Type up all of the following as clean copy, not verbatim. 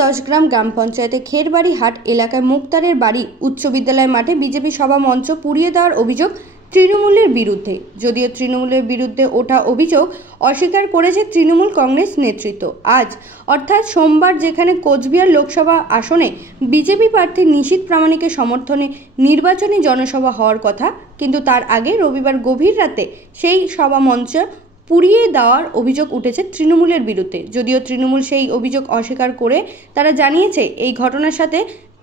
দশগ্রাম গ্রাম পঞ্চায়েতে খেরবাড়ি হাট এলাকায় মুক্তারের বাড়ি উচ্চ বিদ্যালয় মাঠে বিজেপি সভা মঞ্চ পুড়িয়ে দেওয়ার অভিযোগ তৃণমূলের বিরুদ্ধে। যদিও তৃণমূলের বিরুদ্ধে ওঠা অভিযোগ অস্বীকার করেছে তৃণমূল কংগ্রেস নেতৃত্ব। আজ অর্থাৎ সোমবার, যেখানে কোচবিহার লোকসভা আসনে বিজেপি প্রার্থী নিশীথ প্রামাণিকের সমর্থনে নির্বাচনী জনসভা হওয়ার কথা, কিন্তু তার আগে রবিবার গভীর রাতে সেই সভা মঞ্চ পুড়িয়ে দেওয়ার অভিযোগ উঠেছে তৃণমূলের বিরুদ্ধে। যদিও তৃণমূল সেই অভিযোগ অস্বীকার করে তারা জানিয়েছে এই ঘটনার সাথে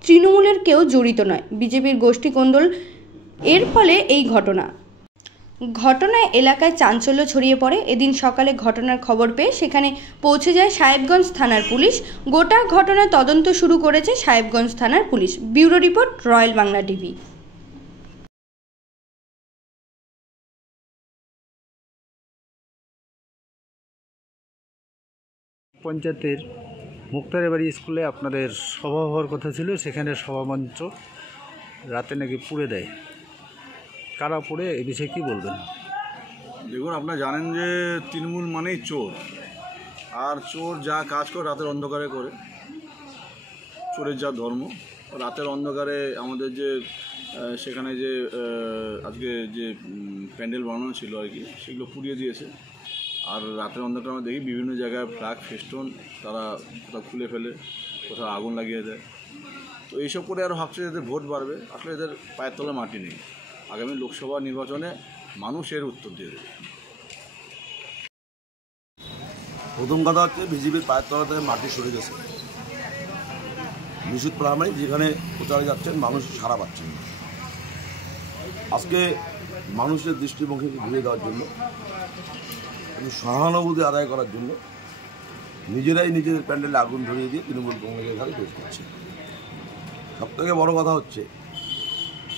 তৃণমূলের কেউ জড়িত নয়, বিজেপির গোষ্ঠী কোন্দল এর ফলে এই ঘটনায় এলাকায় চাঞ্চল্য ছড়িয়ে পড়ে। এদিন সকালে ঘটনার খবর পেয়ে সেখানে পৌঁছে যায় সাহেবগঞ্জ থানার পুলিশ। গোটা ঘটনার তদন্ত শুরু করেছে সাহেবগঞ্জ থানার police. Bureau report, royal Bangla TV. পঞ্চায়েতের মুক্তারের বাড়ি স্কুলে আপনাদের সভা হওয়ার কথা ছিল, সেখানে সভামঞ্চ রাতে নাকি পুড়ে দেয়। কারা পুড়ে, এ বিষয়ে কী বলবেন? দেখুন, আপনারা জানেন যে তৃণমূল মানেই চোর, আর চোর যা কাজ করে রাতের অন্ধকারে করে। চোরের যা ধর্ম, রাতের অন্ধকারে আমাদের যে সেখানে যে আজকে যে প্যান্ডেল বানানো ছিল আর কি, সেগুলো পুড়িয়ে দিয়েছে। আর রাতের অন্ধকারে আমরা দেখি বিভিন্ন জায়গায় ফ্ল্যাগ ফেস্টুন তারা কোথাও খুলে ফেলে, কোথাও আগুন লাগিয়ে দেয়। তো এইসব করে আরও ভাবছে এদের ভোট বাড়বে। আসলে এদের পায়ের তলায় মাটি নেই। আগামী লোকসভা নির্বাচনে মানুষ এর উত্তর দিয়ে দেবে। প্রথম কথা হচ্ছে, বিজেপির পায়ের তলা থেকে মাটি সরে গেছে। নিশীথ প্রামাণিক যেখানে প্রচারে যাচ্ছেন, মানুষ সাড়া পাচ্ছেন না। আজকে মানুষের দৃষ্টিভঙ্গিকে ঘুরিয়ে দেওয়ার জন্য, সহানুভূতি আদায় করার জন্য নিজেরাই নিজেদের প্যান্ডেলে আগুন ধরিয়ে দিয়ে তৃণমূল কংগ্রেসের ঘাড়ে দোষ করছে। সবথেকে বড় কথা হচ্ছে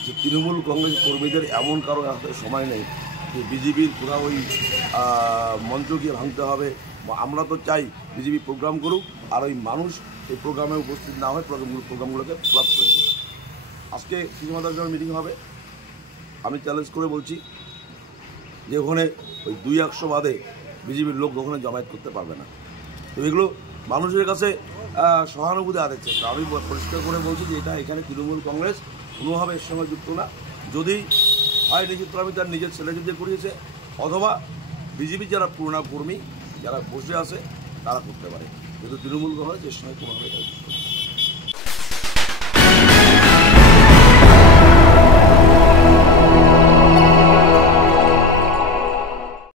যে তৃণমূল কংগ্রেস কর্মীদের এমন কারো হাতে সময় নেই যে বিজেপির পুরো ওই মঞ্চ গিয়ে ভাঙতে হবে। আমরা তো চাই বিজেপি প্রোগ্রাম করুক, আর ওই মানুষ এই প্রোগ্রামে উপস্থিত না হয় প্রোগ্রামগুলোকে ফ্লাপ করে দিই। আজকে সিনেমাদার মিটিং হবে। আমি চ্যালেঞ্জ করে বলছি যে ওখানে ওই 200 বাদে বিজেপির লোক ওখানে জমায়েত করতে পারবে না। তো এগুলো মানুষের কাছে সহানুভূতি আদাচ্ছে। আমি পরিষ্কার করে বলছি যে এখানে তৃণমূল কংগ্রেস কোনোভাবে এর সঙ্গে যুক্ত না। যদি হয় নিশীথ প্রামাণিক তার নিজের ছেলে যদি করিয়েছে, অথবা বিজেপির যারা পুরোনো কর্মী যারা বসে আছে তারা করতে পারে, কিন্তু তৃণমূল কংগ্রেস এর সঙ্গে কোনোভাবে